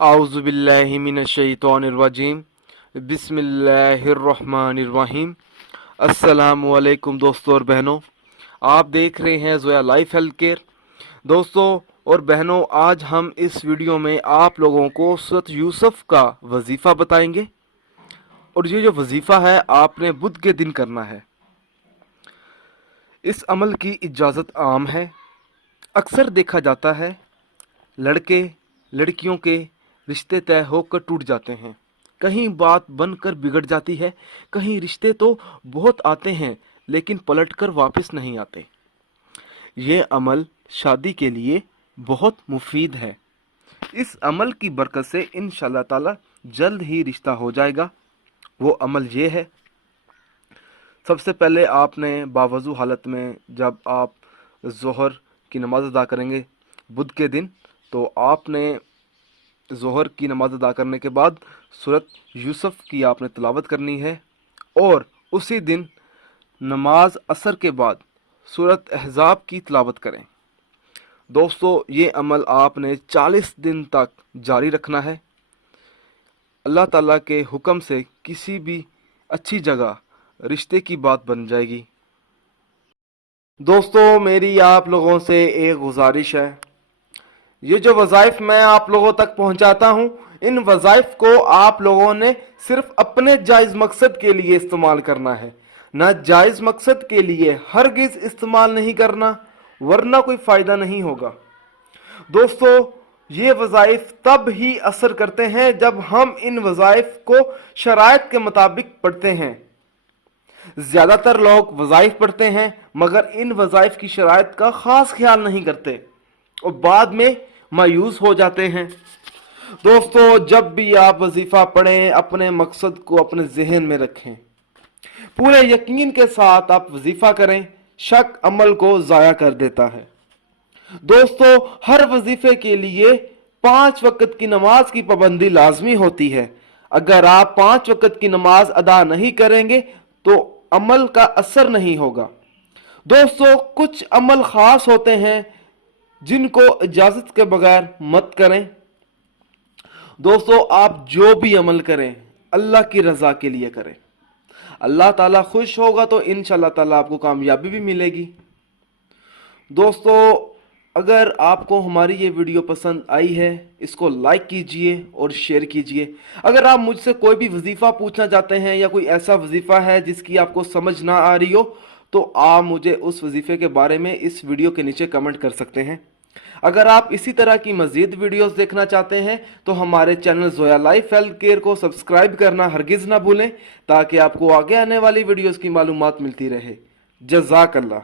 आउज़ुबिल्लाहि मिनश्शैतानिर्रजीम बिस्मिल्लाहिर्रहमानिर्रहीम। अस्सलामु अलैकुम दोस्तों और बहनों, आप देख रहे हैं ज़ोया लाइफ हेल्थ केयर। दोस्तों और बहनों, आज हम इस वीडियो में आप लोगों को सूरत यूसुफ का वजीफ़ा बताएंगे और ये जो वजीफ़ा है आपने बुध के दिन करना है। इस अमल की इजाज़त आम है। अक्सर देखा जाता है लड़के लड़कियों के रिश्ते तय होकर टूट जाते हैं, कहीं बात बनकर बिगड़ जाती है, कहीं रिश्ते तो बहुत आते हैं लेकिन पलटकर वापस नहीं आते। ये अमल शादी के लिए बहुत मुफीद है। इस अमल की बरकत से इंशाअल्लाह ताला जल्द ही रिश्ता हो जाएगा। वो अमल ये है, सबसे पहले आपने बावजू हालत में जब आप ज़ोहर की नमाज़ अदा करेंगे बुध के दिन, तो आपने ज़ोहर की नमाज़ अदा करने के बाद सूरत यूसुफ की आपने तिलावत करनी है और उसी दिन नमाज असर के बाद सूरत अहज़ाब की तिलावत करें। दोस्तों ये अमल आपने 40 दिन तक जारी रखना है। अल्लाह ताला के हुक्म से किसी भी अच्छी जगह रिश्ते की बात बन जाएगी। दोस्तों मेरी आप लोगों से एक गुजारिश है, ये जो वज़ाइफ मैं आप लोगों तक पहुंचाता हूं, इन वज़ाइफ को आप लोगों ने सिर्फ अपने जायज़ मकसद के लिए इस्तेमाल करना है, ना जायज़ मकसद के लिए हरगिज़ इस्तेमाल नहीं करना, वरना कोई फ़ायदा नहीं होगा। दोस्तों ये वज़ाइफ तब ही असर करते हैं जब हम इन वज़ाइफ को शराइत के मुताबिक पढ़ते हैं। ज़्यादातर लोग वज़ाइफ पढ़ते हैं मगर इन वज़ाइफ की शराइत का ख़ास ख्याल नहीं करते और बाद में मायूस हो जाते हैं। दोस्तों जब भी आप वजीफा पढ़ें अपने मकसद को अपने जहन में रखें, पूरे यकीन के साथ आप वजीफा करें, शक अमल को ज़ाया कर देता है। दोस्तों हर वजीफे के लिए 5 वक्त की नमाज की पाबंदी लाजमी होती है। अगर आप 5 वक्त की नमाज अदा नहीं करेंगे तो अमल का असर नहीं होगा। दोस्तों कुछ अमल खास होते हैं जिनको इजाजत के बगैर मत करें। दोस्तों आप जो भी अमल करें अल्लाह की रजा के लिए करें, अल्लाह ताला खुश होगा तो इंशाअल्लाह ताला आपको कामयाबी भी मिलेगी। दोस्तों अगर आपको हमारी ये वीडियो पसंद आई है, इसको लाइक कीजिए और शेयर कीजिए। अगर आप मुझसे कोई भी वजीफ़ा पूछना चाहते हैं या कोई ऐसा वजीफ़ा है जिसकी आपको समझ ना आ रही हो, तो आप मुझे उस वजीफ़े के बारे में इस वीडियो के नीचे कमेंट कर सकते हैं। अगर आप इसी तरह की मज़ीद वीडियोस देखना चाहते हैं तो हमारे channel Zoya life health care को सब्सक्राइब करना हरगिज़ ना भूलें, ताकि आपको आगे आने वाली वीडियोस की मालूमात मिलती रहे। जज़ाकल्लाह।